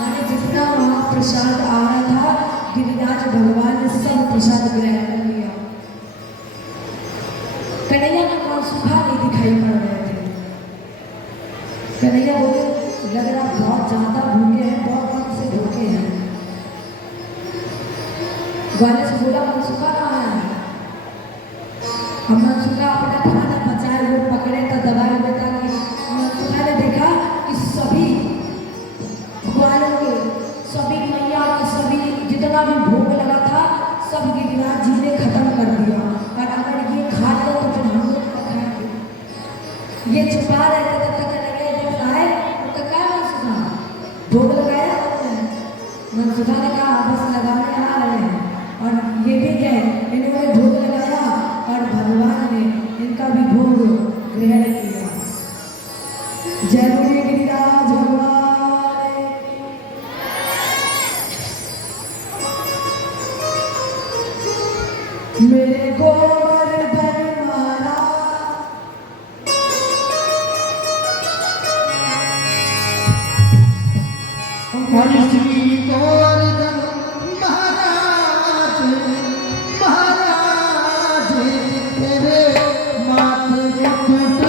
माने जितना वहाँ प्रसाद आ रहा था गिरिराज भगवान ने सब प्रसाद ग्रहण कर लिया। कन्हैया का कौन सूखा नहीं दिखाई पड़ रहे थे। कन्हैया बोले लग रहा बहुत ज्यादा भूखे हैं, बहुत कम से भूखे हैं। ग्वाले से बोला मनसुखा कहाँ है? अब मनसुखा अपना खाना बचाए वो पकड़े तो दबाए देता कि मनसुखा ने देखा कि सभी ग्वालों के सभी मैया के सभी जितना भी भोग लगा था सब गिरिराज जी ने खत्म कर दिया। और अगर ये खा ले तो फिर हम लोग खाएंगे। ये छुपा रहे थे तब तक लगे जब आए तो क्या मनसुखा भोग लगाया मनसुखा ने कहा बस लगाने आ रहे हैं। और ये भी क्या है इन्होंने भोग लगाया और भगवान ने इनका भी भोग ग्रहण किया। जय बोले गिरिराज भगवान। मेरे गोवर्धन महाराज श्री गोवर्धन महाराज महाराज तेरे माथे मुकुट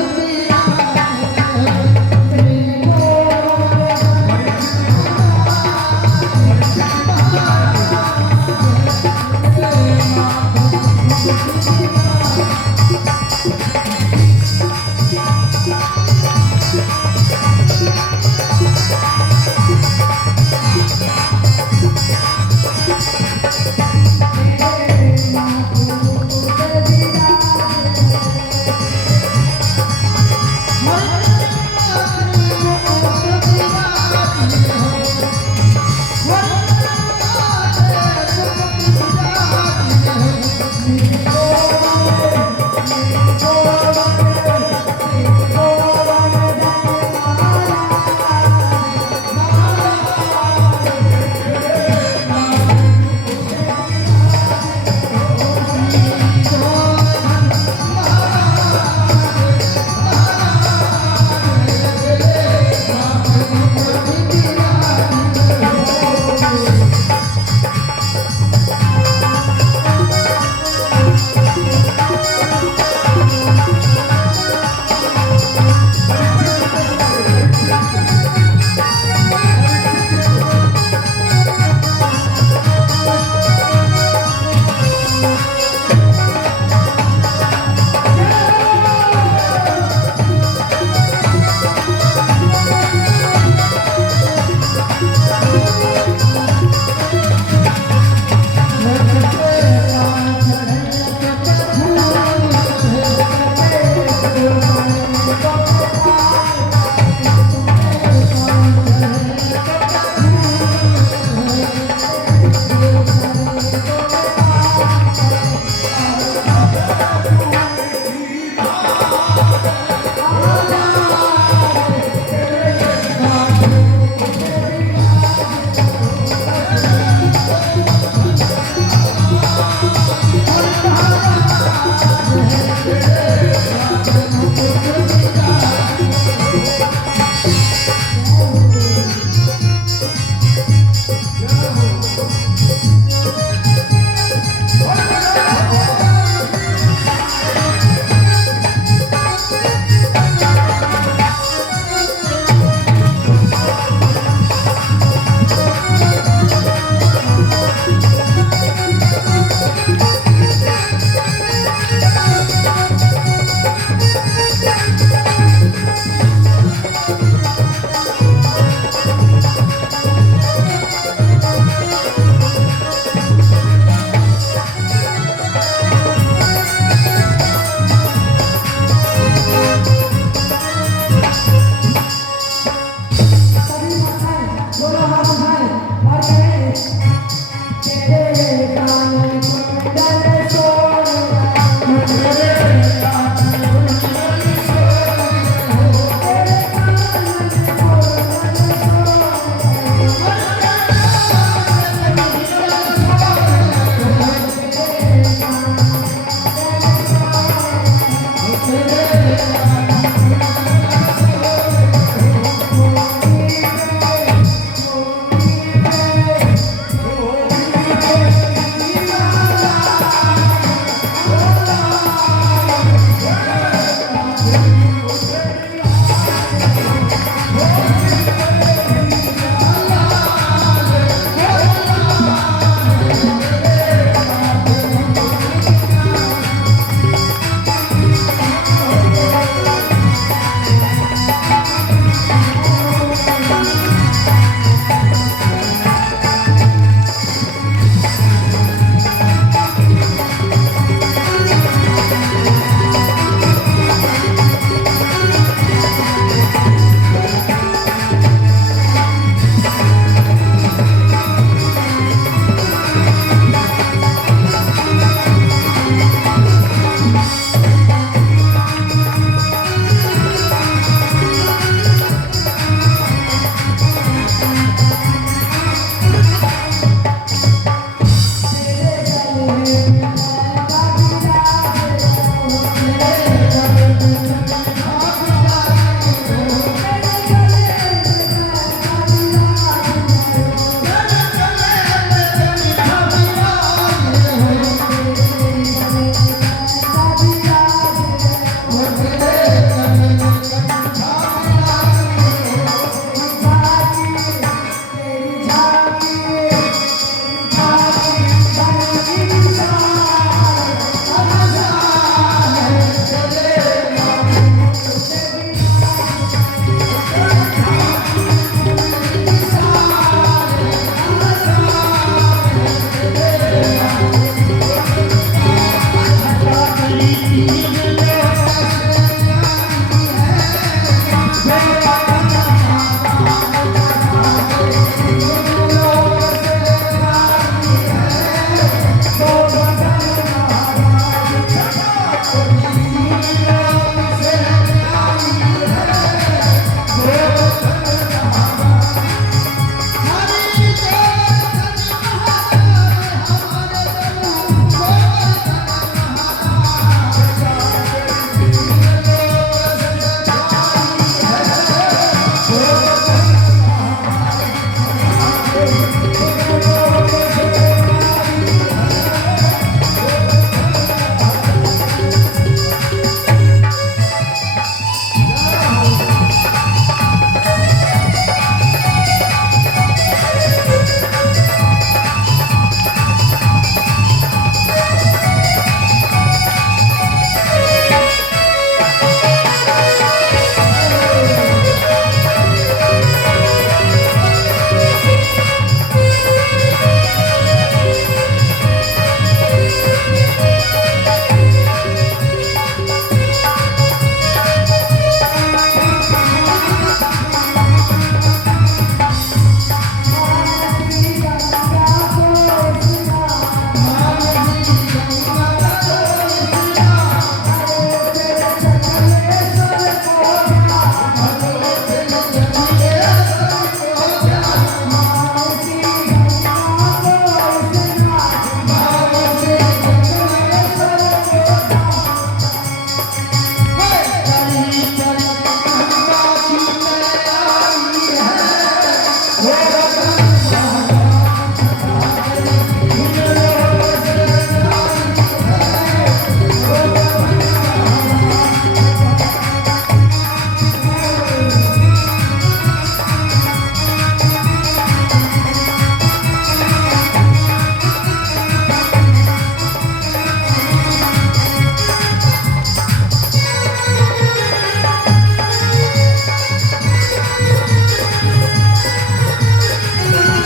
Thank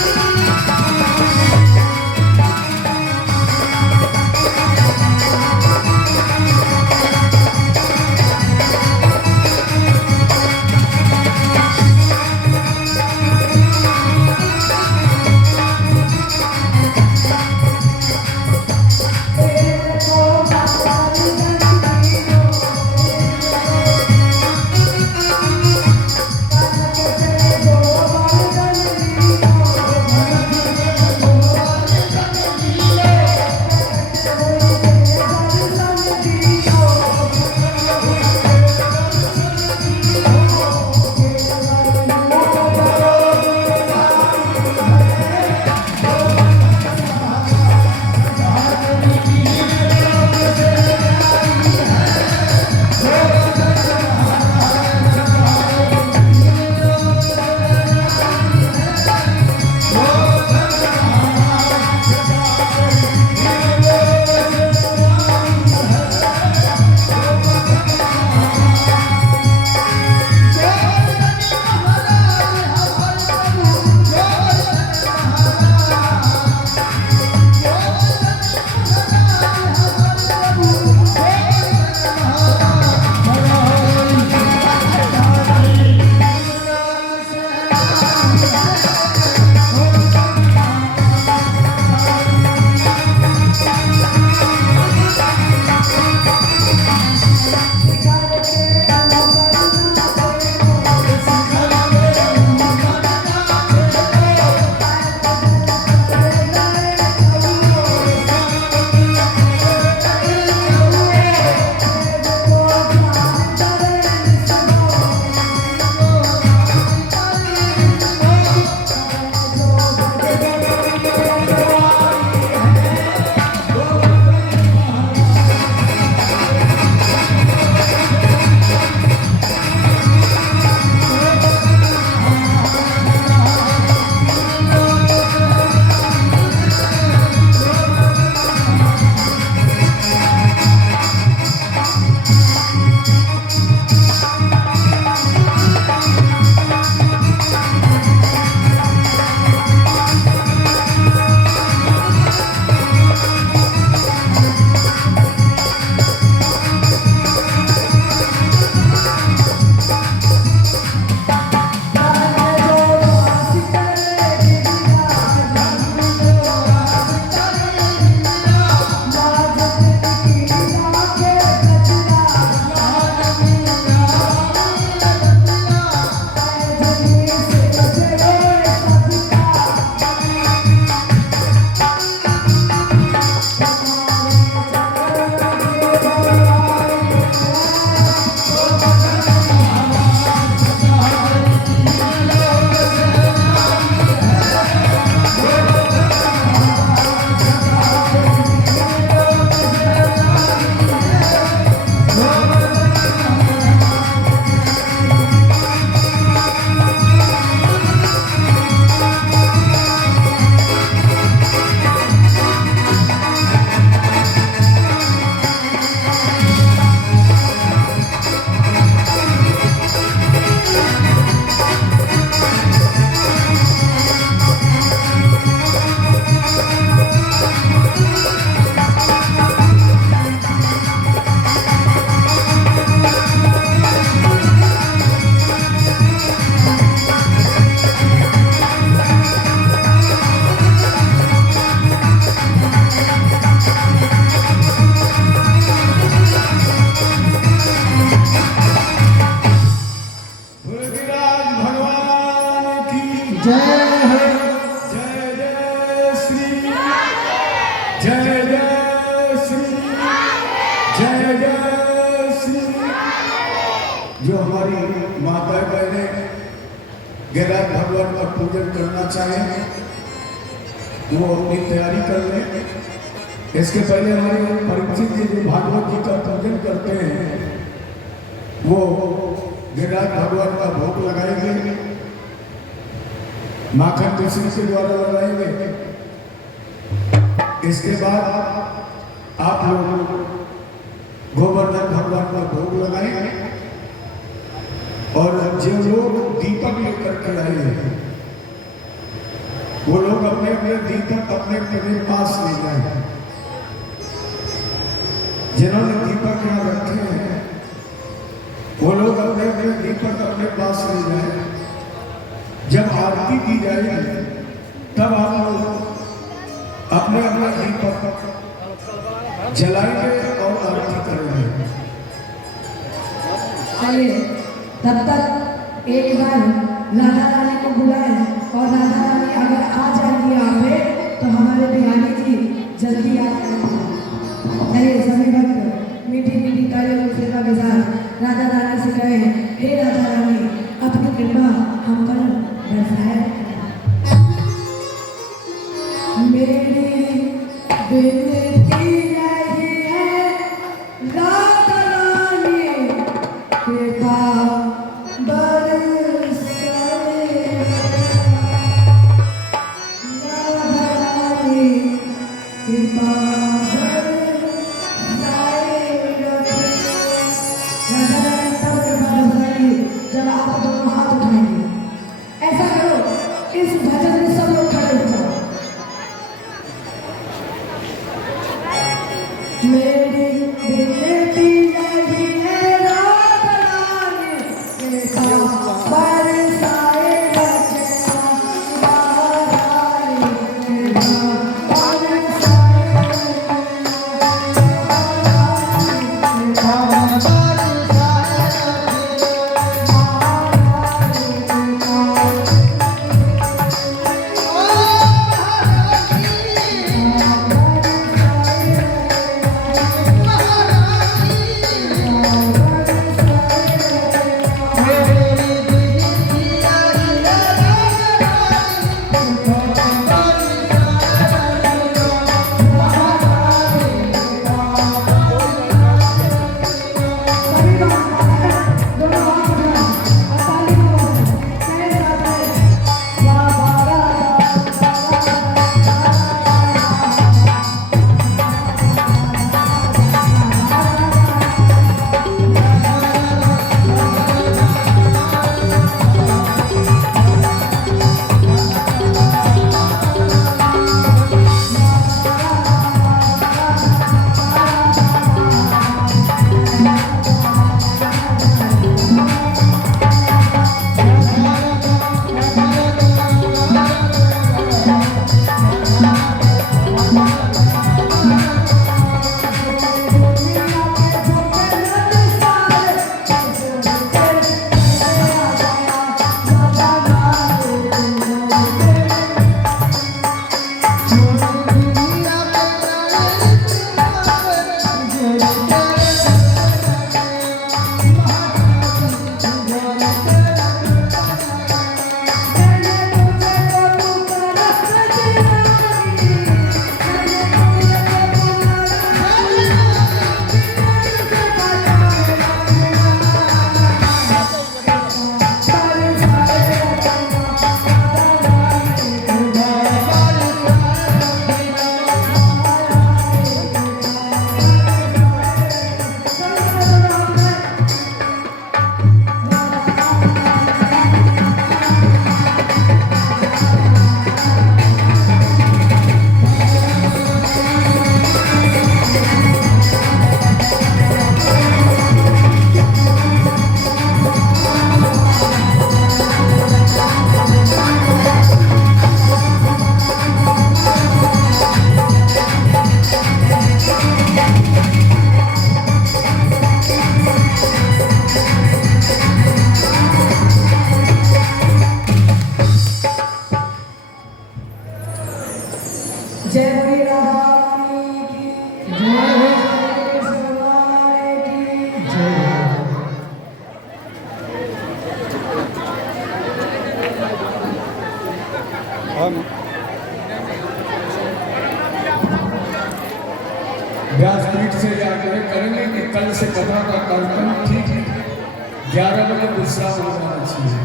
है जय जय श्री जय जय श्री जय जय श्री। जो हमारी माता बहनें गिरिराज भगवान का पूजन करना चाहें वो अपनी तैयारी कर लें। इसके पहले हमारे परिचित जी जो भागवत जी का पूजन करते हैं वो गिरिराज भगवान का भोग लगाएंगे, माखन मिश्री के द्वारा लगाएंगे। इसके बाद आप लोग गोवर्धन भगवान का भोग लगाएंगे और जो लोग दीपक लेकर के आए हैं वो लोग अपने अपने दीपक अपने अपने पास ले जाए। जिन्होंने दीपक यहाँ रखे हैं वो लोग अपने अपने दीपक अपने पास ले जाए। जब आरती की जाएगी तब आप लोग अपने अपने दीपक जलाएंगे और आरती करेंगे। चलिए तब तक एक बार राधा रानी को बुलाएं और राधा रानी अगर आ जाएंगी यहाँ पे तो हमारे बिहारी जी जल्दी आ जाएंगे। चलिए सभी भक्त मीठी मीठी तालियों की सेवा के साथ राधा रानी से कहें, हे राधा रानी अपनी कृपा हम पर बरसाए। मेरी विनती यही है राधा रानी कृपा बरसाए। राधा रानी कृपा जब आप दोनों हाथ उठाएंगे ऐसा करो इस भजन में सब लोग खड़े हो जाओ। जय बोली राधा रानी की जय, कृष्ण भगवान की जय। व्यासपीठ से आग्रह करेंगे कि कल से कथा का कार्यक्रम ठीक 11 बजे विश्राम हो जाना चाहिए।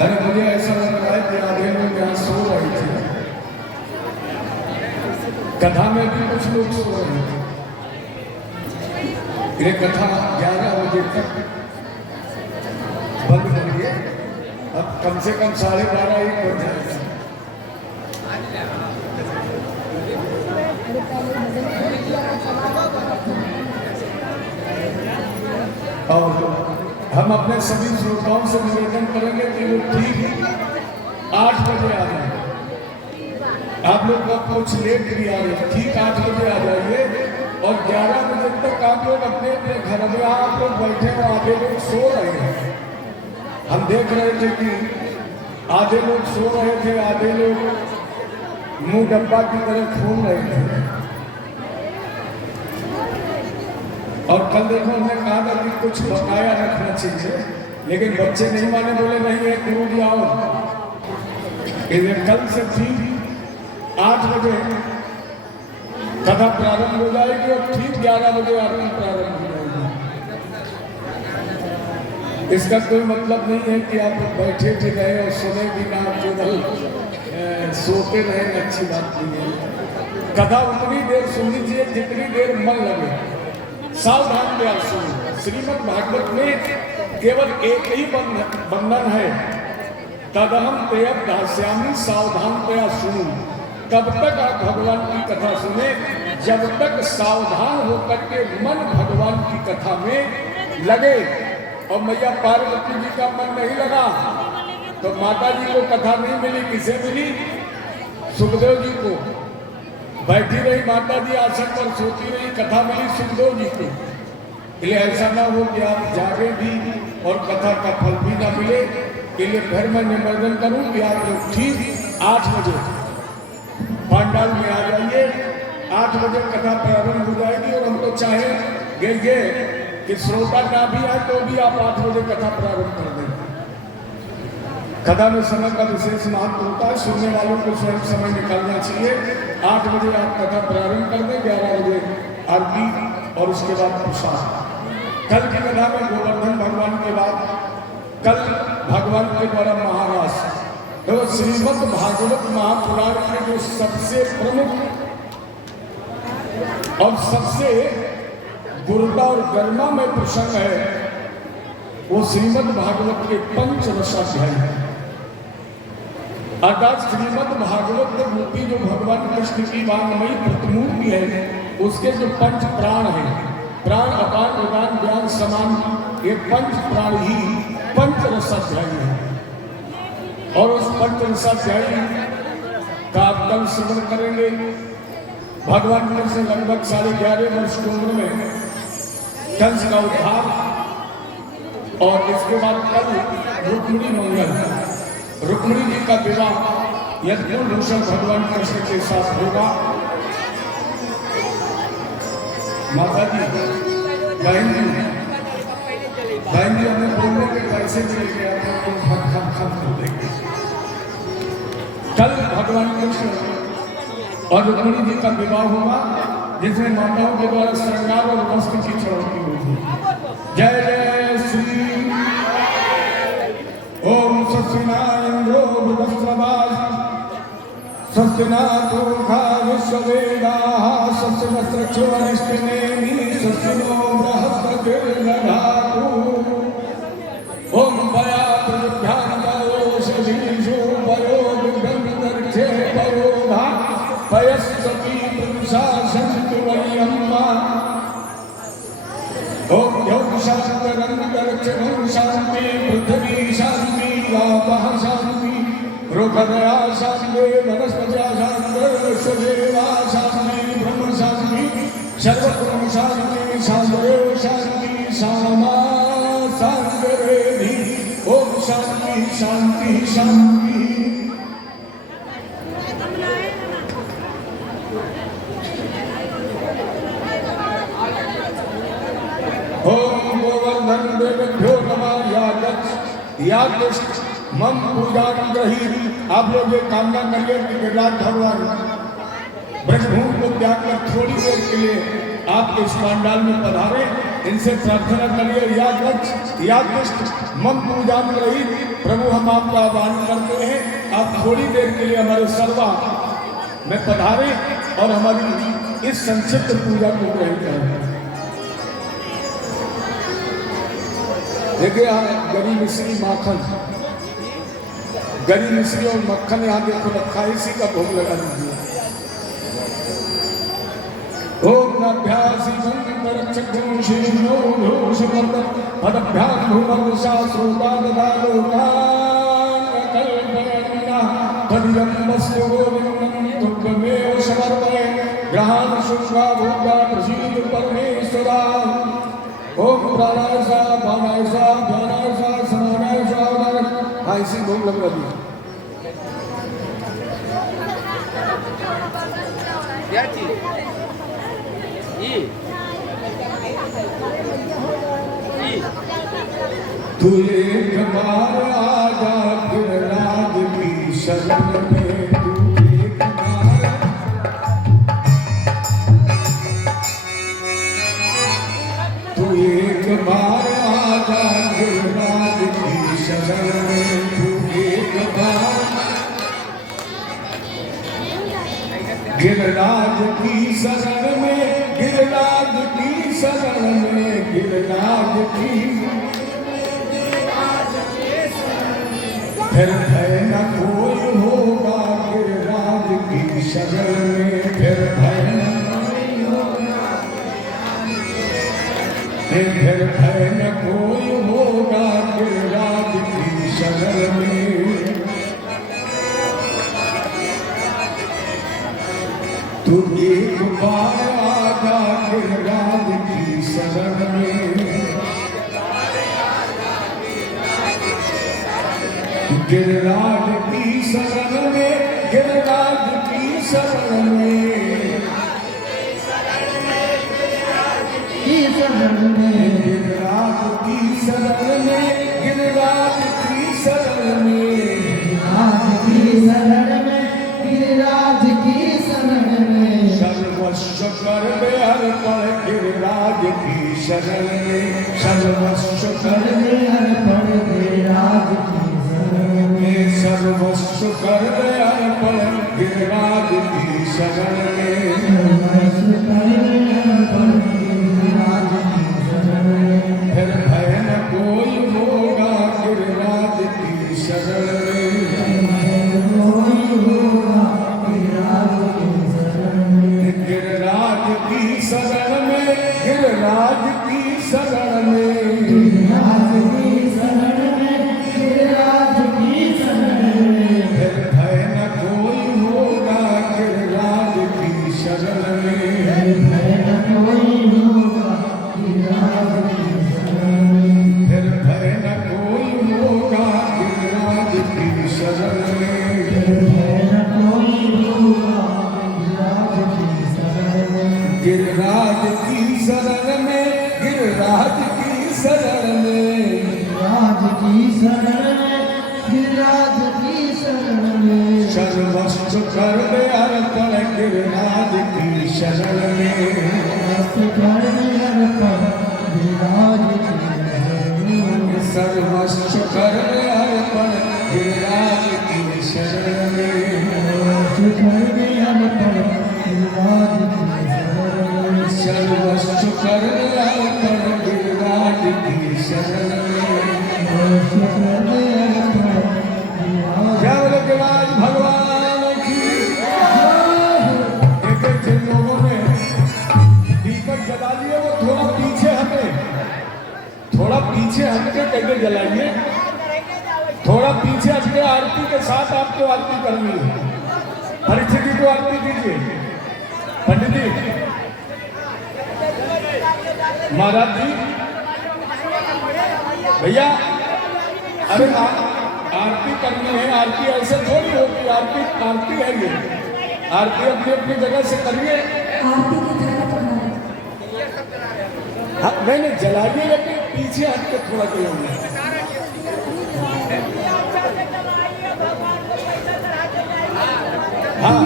अरे मुझे ऐसा लग रहा है कि आधे लोग यहाँ सो रहे थे, कथा में भी कुछ लोग सो रहे थे। ये कथा 11 बजे तक बंद करिए, अब कम से कम 12:30 1 बज जाएगा। और हम अपने सभी श्रोताओं से निवेदन करेंगे कि वो ठीक 8 बजे आ जाए। आप लोग का कुछ लेट भी आ रहे, ठीक 8 बजे आ जाइए और 11 बजे तक आप लोग अपने अपने घर में आप लोग बैठे हो। आधे लोग सो रहे हैं, हम देख रहे थे कि आधे लोग सो रहे थे, आधे लोग मुंह डब्बा की तरह खोल रहे थे। और कल देखो हमने कहा था कि कुछ बकाया रखना चाहिए, लेकिन बच्चे नहीं माने, बोले नहीं है गुरु जी आओ। कल से ठीक 8 बजे कथा प्रारंभ हो जाएगी और ठीक 11 बजे आरती प्रारंभ हो जाएगी। इसका कोई मतलब नहीं है कि आप बैठे भी रहे और सुने भी ना, केवल सोते रहे, अच्छी बात नहीं है। कथा उतनी देर सुननी चाहिए जितनी देर मन लगे। सावधान दया सुनो। श्रीमद् भागवत में केवल एक ही बंधन है, तदहम तेय दास्यामि सावधानतया सुनो। तब तक आप भगवान की कथा सुने जब तक सावधान होकर के मन भगवान की कथा में लगे। और मैया पार्वती जी का मन नहीं लगा तो माता जी को कथा नहीं मिली, किसे मिली? सुखदेव जी को। बैठी रही माता जी आसन पर, सोती रही, कथा मिली सुखदेव जी को। इसलिए ऐसा ना हो कि आप जागे भी और कथा का फल भी ना मिले। इसलिए फिर मैं निवेदन करूं कि आप लोग ठीक 8 बजे पंडाल में आ जाइए। 8 बजे कथा प्रारंभ हो जाएगी और हम तो चाहेंगे कि श्रोता ना भी आए तो भी आप 8 बजे कथा प्रारंभ कर दें। कथा में समय का विशेष महत्व होता है, सुनने वालों को स्वयं समय निकालना चाहिए। 8 बजे आप कथा प्रारंभ कर दें, 11 बजे आरती और उसके बाद प्रसाद। कल की कथा में गोवर्धन भगवान के बाद कल भगवान के द्वारा महाराज तो श्रीमद् भागवत महापुराण के जो सबसे प्रमुख और सबसे गुरुता और गरिमा में प्रसंग है वो श्रीमद् भागवत के पंचरसाध्याय है। अर्थात श्रीमद् भागवत रूपी जो भगवान कृष्ण की वांगमयी प्रतिमूर्ति है उसके जो पंच प्राण है, प्राण अपान उदान ज्ञान समान, ये पंच प्राण ही पंचरसाध्यायी है। और उस पंचरसाध्यायी का आप कल स्मरण करेंगे। भगवान कृष्ण लगभग 11.5 वर्ष की उम्र में कंस का उद्धार और इसके बाद कल रुक्मिणी मंगल, रुक्मिणी जी का विवाह यज्ञभूषण भगवान कृष्ण के साथ होगा। माता जी बहन जी हमें बोलने के पैसे मिलेंगे, आप खम कर देंगे। कल भगवान कृष्ण और रुक्मिणी जी का विवाह होगा जिसमें माताओं के द्वारा श्रृंगार और वस्त्र की चढ़ौती होगी। जय जय श्री ओम स्वस्तिनाइंद्रो बृहस्पतिर्वाज स्वस्तिनाथो खा विश्ववेदाः स्वस्तिनस्त्रक्षो अरिष्टनेमि स्वस्तिनो बृहस्पतिर्दधातु। ओम पयात्रिभ्यान्तरोषधीषु पयोर्गन्धर्थे पयोधा पयस्सती पुरुषा सन्तु वयम्मा। ओम योग शांतरंतरिक्षं शांति पृथ्वी शांति आपः शांति रुद्रया शांति वनस्पत्या शांति विश्वदेवा शांति ब्रह्म शांति सर्वत्र शांति शांतिरेव शांति सामा शांतिरेधि। ओम शांति शांति शांति। यादृष्ट मम पूजा ग्रही। आप लोग ये कामना करिए कि गिरिराज भगवान ब्रजभूमि को त्याग कर थोड़ी देर के लिए आप इस पंडाल में पधारे। इनसे प्रार्थना करिए यादृष्ट मम पूजा ग्रही। प्रभु हम आपका आह्वान करते हैं, आप थोड़ी देर के लिए हमारे सर्वा में पधारे और हमारी इस संक्षिप्त पूजा को ग्रहण करें। देखिए गरी मिश्री माखन, गरी मिश्री और मक्खन यहाँ देखो रखा है, इसी का भोग लगा दीजिए। ओम नभ्यासी रक्षकं शिवनो भूषवर्धन पदभ्यां भूमर्षा श्रोता ददालोकान् कल्पयन्ना तदिदं वस्तु गोविन्दं तुभ्यमेव समर्पये ग्रहान् शुक्ला भूता प्रसीद परमेश्वरा। ओम प्राणाय स्वाहा पानाय स्वाहा ध्यानाय स्वाहा समानाय स्वाहा। हाँ इसी भोग लगा दिया। तू एक बार आजा गिरिराज की शरण में, तू एक बार आजा गिरिराज की शरण में, तू एक बार गिरिराज की शरण में, गिरिराज की शरण में, गिरिराज की फिर भय न कोई होगा गिरिराज की शरण में, फिर भय न कोई होगा, फिर भय न कोई होगा गिरिराज की शरण में। तू एक बार आजा गिरिराज की शरण में, गिरिराज की शरण में, गिरिराज की शरण में, गिरिराज की शरण में, गिरिराज की शरण में, गिरिराज की शरण में सर्वस्व कर दे अर्पण गिरिराज की शरण में, सर्वस्व कर दे अर्पण गिरिराज की सर्वस्व कर दे अर्पण गिरिराज की शरण में, फिर भय न कोई होगा गिरिराज की शरण में, गिरिराज की शरण में, गिरिराज की शरण में, गिरिराज की शरण में, गिरिराज की शरण में, गिरिराज की शरण में, गिरिराज की शरण में सर्वस्व कर दे अर्पण गिरिराज की शरण में, कर दे अर्पण गिरिराज की सर्वस्व कर दे अर्पण गिरिराज की शरण में, कर दे अर्पण गिरिराज की सर्वस्व कर दे अर्पण गिरिराज की शरण में। क्या बोले गिरिराज भगवान की। एक जिन लोगों ने दीपक जला लिए वो थोड़ा पीछे हटे, थोड़ा पीछे हटके कैसे जलाइए, थोड़ा पीछे हटके आरती के साथ आपको आरती करनी है। परीक्षित जी को आरती कीजिए, पंडित जी, महाराज जी, भैया, अरे आरती करनी है। आरती ऐसे थोड़ी होती, आरती आरती है ये, आरती अपनी अपनी जगह से करिए। आरती की तरह तुम्हारे हाँ नहीं जलाइए, लेकिन पीछे हट के थोड़ा जलाइए। हाँ।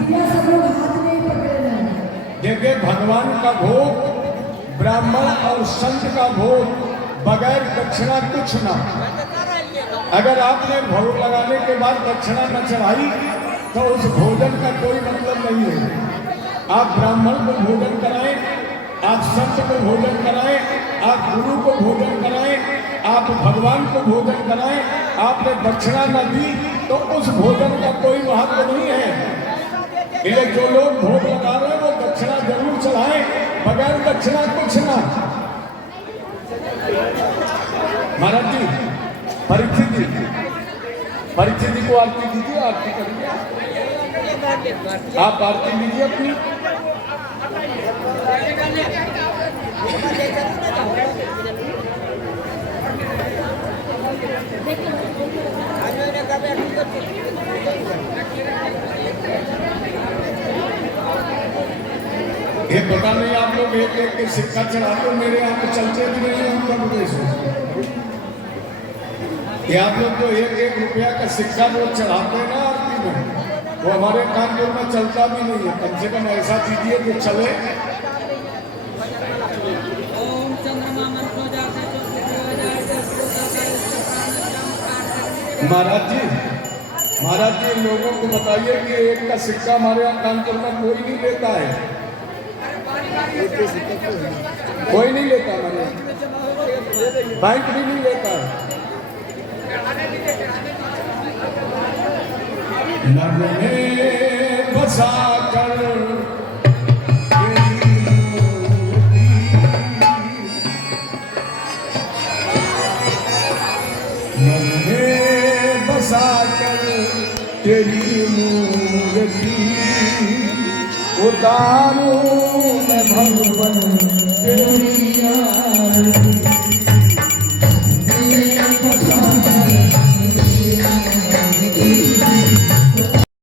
दिया सब लोग हाथ में ही पकड़े रहेंगे। देखिए भगवान का भोग, ब्राह्मण और संत का भोग, बगैर दक्षिणा कुछ ना। अगर आपने भोग लगाने के बाद दक्षिणा न चढ़ाई तो उस भोजन का कोई मतलब नहीं है। आप ब्राह्मण को भोजन कराएं, आप संत को भोजन कराएं, आप गुरु को भोजन कराएं, आप भगवान को भोजन कराएं, आपने दक्षिणा न दी तो उस भोजन का कोई महत्व नहीं है। इसलिए जो लोग भोग लगा रहे हैं वो दक्षिणा जरूर चढ़ाएं, बगैर दक्षिणा कुछ ना। महाराज जी, परीक्षित जी को आरती दीजिए, आरती करिए। आप आरती लीजिए अपनी। ये पता नहीं आप लोग एक एक के सिक्का चढ़ाते हो, मेरे यहाँ पे चलते भी नहीं है उत्तर प्रदेश में। ये आप लोग जो एक एक रुपया का सिक्का जो चढ़ाते हैं ना आरती में, वो हमारे कानपुर में चलता भी नहीं है। कम से कम ऐसा कीजिए जो चले। महाराज जी लोगों को बताइए कि एक का सिक्का हमारे यहाँ कानपुर में कोई नहीं लेता है, कोई नहीं लेता हमारे यहाँ, बैंक भी नहीं लेता है। मन में बसा कर तेरी मूर्ति उतारूं मैं भगवन तेरी आरती।